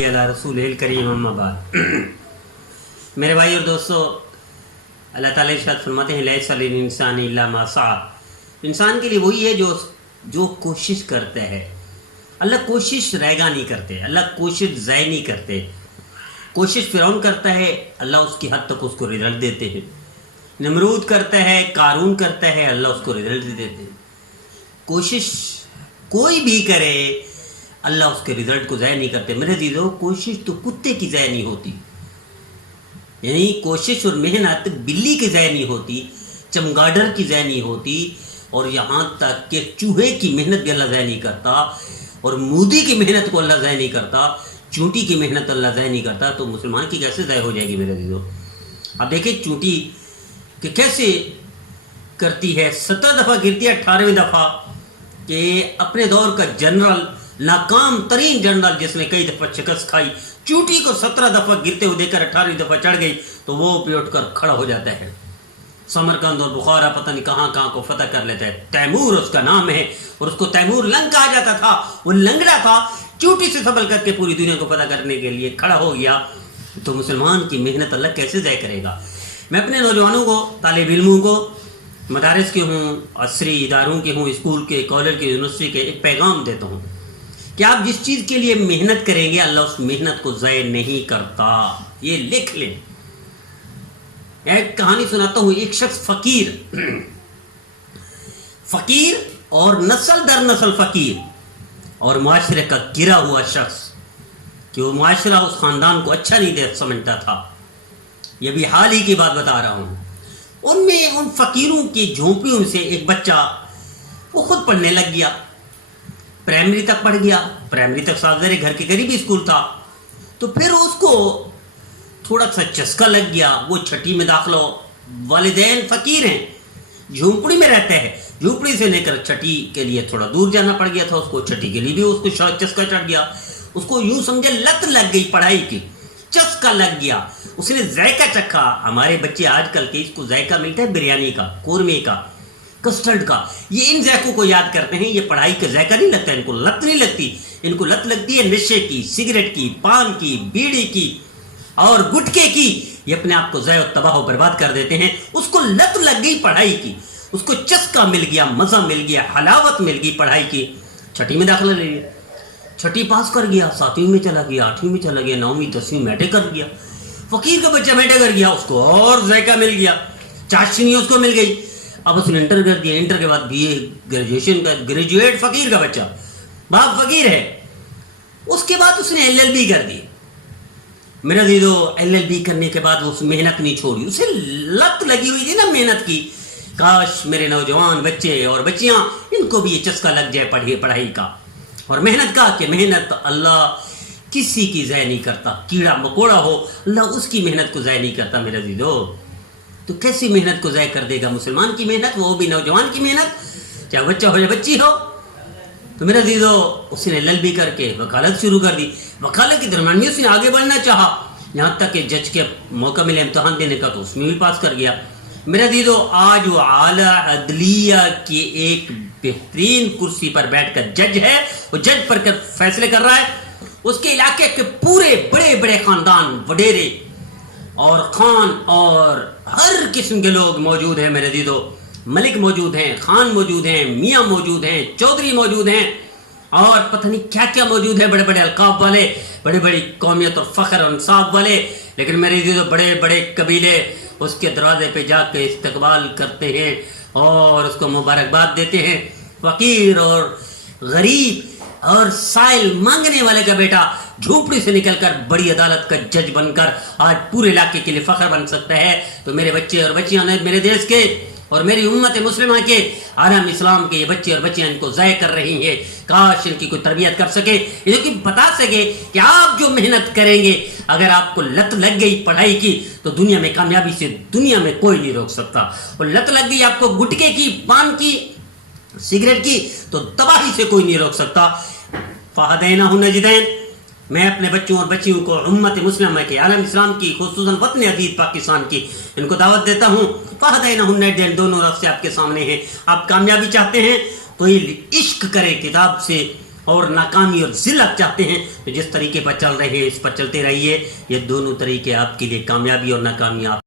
رسول کریم اما بعد میرے بھائی اور دوستو، اللہ تعالیٰ ارشاد فرماتے ہیں لیس للانسان الا ما سعی۔ انسان کے لیے وہی ہے جو کوشش کرتا ہے۔ اللہ کوشش رائگاں نہیں کرتے، اللہ کوشش ضائع نہیں کرتے۔ کوشش فرعون کرتا ہے، اللہ اس کی حد تک اس کو رزلٹ دیتے ہیں۔ نمرود کرتا ہے، قارون کرتا ہے، اللہ اس کو رزلٹ دیتے ہیں۔ کوشش کوئی بھی کرے، اللہ اس کے رزلٹ کو ضائع نہیں کرتے۔ میرے عزیزو، کوشش تو کتے کی ضائع نہیں ہوتی، یعنی کوشش اور محنت بلی کی ضائع نہیں ہوتی، چمگاڈر کی ضائع نہیں ہوتی، اور یہاں تک کہ چوہے کی محنت بھی اللہ ضائع نہیں کرتا، اور مودی کی محنت کو اللہ ضائع نہیں کرتا، چونٹی کی محنت اللہ ضائع نہیں کرتا، تو مسلمان کی کیسے ضائع ہو جائے گی میرے عزیزو؟ اب دیکھیں چونٹی کہ کیسے کرتی ہے، 17 دفعہ گرتی ہے، 18ویں دفعہ کہ اپنے دور کا جنرل، ناکام ترین جنرل جس نے کئی دفعہ شکست کھائی، چونٹی کو 17 دفعہ گرتے ہوئے دیکھ کر 18ویں دفعہ چڑھ گئی تو وہ بھی اٹھ کر کھڑا ہو جاتا ہے۔ سمرقند اور بخارا پتہ نہیں کہاں کہاں کو فتح کر لیتا ہے۔ تیمور اس کا نام ہے، اور اس کو تیمور لنگ کہا جاتا تھا۔ وہ لنگڑا تھا، چونٹی سے سنبھل کر کے پوری دنیا کو فتح کرنے کے لیے کھڑا ہو گیا۔ تو مسلمان کی محنت اللہ کیسے ضائع کرے گا؟ میں اپنے نوجوانوں کو، طالب علموں کو، مدارس کے ہوں، عصری اداروں کے ہوں، اسکول کے، کالج کے، یونیورسٹی کے، ایک پیغام دیتا ہوں کہ آپ جس چیز کے لیے محنت کریں گے، اللہ اس محنت کو ضائع نہیں کرتا۔ یہ لکھ لیں۔ ایک کہانی سناتا ہوں۔ ایک شخص فقیر اور نسل در نسل فقیر، اور معاشرے کا گرا ہوا شخص کہ وہ معاشرہ اس خاندان کو اچھا نہیں سمجھتا تھا۔ یہ بھی حال ہی کی بات بتا رہا ہوں۔ ان فقیروں کی جھونپڑیوں سے ایک بچہ وہ خود پڑھنے لگ گیا، پرائمری تک پڑھ گیا۔ پرائمری تک سازر گھر کے قریبی اسکول تھا، تو پھر اس کو تھوڑا سا چسکا لگ گیا۔ وہ چھٹی میں داخلہ، والدین فقیر ہیں، جھونپڑی میں رہتے ہیں، جھونپڑی سے لے کر چھٹی کے لیے تھوڑا دور جانا پڑ گیا تھا اس کو۔ چھٹی کے لیے بھی اس کو چسکا چڑھ گیا۔ اس کو یوں سمجھے لت لگ گئی پڑھائی کی، چسکا لگ گیا۔ اس نے ذائقہ چکھا۔ ہمارے بچے آج کل کے، اس کو ذائقہ ملتا ہے بریانی کا، قورمے کا، کسٹرڈ کا۔ یہ ان ذائقوں کو یاد کرتے ہیں۔ یہ پڑھائی کا ذائقہ نہیں لگتا، ان کو لت نہیں لگتی۔ ان کو لت لگتی ہے نشے کی، سگریٹ کی، پان کی، بیڑی کی اور گٹکے کی۔ یہ اپنے آپ کو ضائع و تباہ و برباد کر دیتے ہیں۔ اس کو لت لگ گئی پڑھائی کی، اس کو چسکا مل گیا، مزہ مل گیا، حلاوت مل گئی پڑھائی کی۔ چھٹی میں داخلہ لے لیا، چھٹی پاس کر گیا، 7ویں میں چلا گیا، 8ویں میں چلا گیا، 9ویں 10ویں میٹرک کر گیا۔ فقیر کا بچہ میٹرک کر گیا، اس کو اور ذائقہ مل گیا، چاشنی اس کو مل گئی۔ اب اس نے انٹر کر دیا، انٹر کے بعد BA گریجویشن کا، گریجویٹ فقیر کا بچہ، باپ فقیر ہے۔ اس کے بعد اس نے LLB کر دی۔ میرا عزیزو، LLB کرنے کے بعد اس محنت نہیں چھوڑی، اسے لت لگی ہوئی تھی نا محنت کی۔ کاش میرے نوجوان بچے اور بچیاں ان کو بھی یہ چسکا لگ جائے پڑھائی کا اور محنت کا، کہ محنت اللہ کسی کی ضائع نہیں کرتا۔ کیڑا مکوڑا ہو، اللہ اس کی محنت کو ضائع نہیں کرتا میرے عزیزو۔ تو کیسی محنت کو ضائع کر دے گا؟ مسلمان کی محنت، وہ بھی نوجوان کی محنت، چاہے بچہ ہو یا بچی ہو۔ تو میرا عزیزو، اس نے LLB کر کے وکالت شروع کر دی۔ وکالت کے درمیان میں اس نے آگے بڑھنا چاہا، یہاں تک کہ جج کے موقع ملے امتحان دینے کا، تو اس میں بھی پاس کر گیا۔ میرا عزیزو، آج وہ اعلیٰ عدلیہ کی ایک بہترین کرسی پر بیٹھ کر جج ہے، وہ جج پر کر فیصلے کر رہا ہے۔ اس کے علاقے کے پورے بڑے بڑے خاندان، وڈیرے اور خان اور ہر قسم کے لوگ موجود ہیں میرے عزیزو۔ ملک موجود ہیں، خان موجود ہیں، میاں موجود ہیں، چودھری موجود ہیں، اور پتہ نہیں کیا کیا موجود ہے، بڑے بڑے القاب والے، بڑے بڑی قومیت اور فخر اور انصاف والے۔ لیکن میرے عزیزو، بڑے بڑے قبیلے اس کے دروازے پہ جا کے استقبال کرتے ہیں اور اس کو مبارکباد دیتے ہیں۔ فقیر اور غریب اور سائل مانگنے والے کا بیٹا جھونپڑی سے نکل کر بڑی عدالت کا جج بن کر آج پورے علاقے کے لیے فخر بن سکتا ہے۔ تو میرے بچے اور بچیاں، میرے دیش کے اور میری امت مسلمہ کے، عالم اسلام کے یہ بچے اور بچیاں ان کو ضائع کر رہی ہیں۔ کاش ان کی کوئی تربیت کر سکے، یہ کہ بتا سکے کہ آپ جو محنت کریں گے، اگر آپ کو لت لگ گئی پڑھائی کی، تو دنیا میں کامیابی سے دنیا میں کوئی نہیں روک سکتا۔ اور لت لگ گئی آپ کو گٹکے کی، پان کی، سگریٹ کی، تو تباہی سے کوئی نہیں روک سکتا۔ فہدیناہ النجدین۔ میں اپنے بچوں اور بچیوں کو، امت مسلمہ کے، عالم اسلام کی، خصوصاً وطن عزیز پاکستان کی، ان کو دعوت دیتا ہوں۔ فہدیناہ النجدین، دونوں راستے آپ کے سامنے ہیں۔ آپ کامیابی چاہتے ہیں تو عشق کریں کتاب سے، اور ناکامی اور ذلت چاہتے ہیں تو جس طریقے پر چل رہے ہیں اس پر چلتے رہیے. یہ دونوں طریقے آپ کے لیے کامیابی اور ناکامی آپ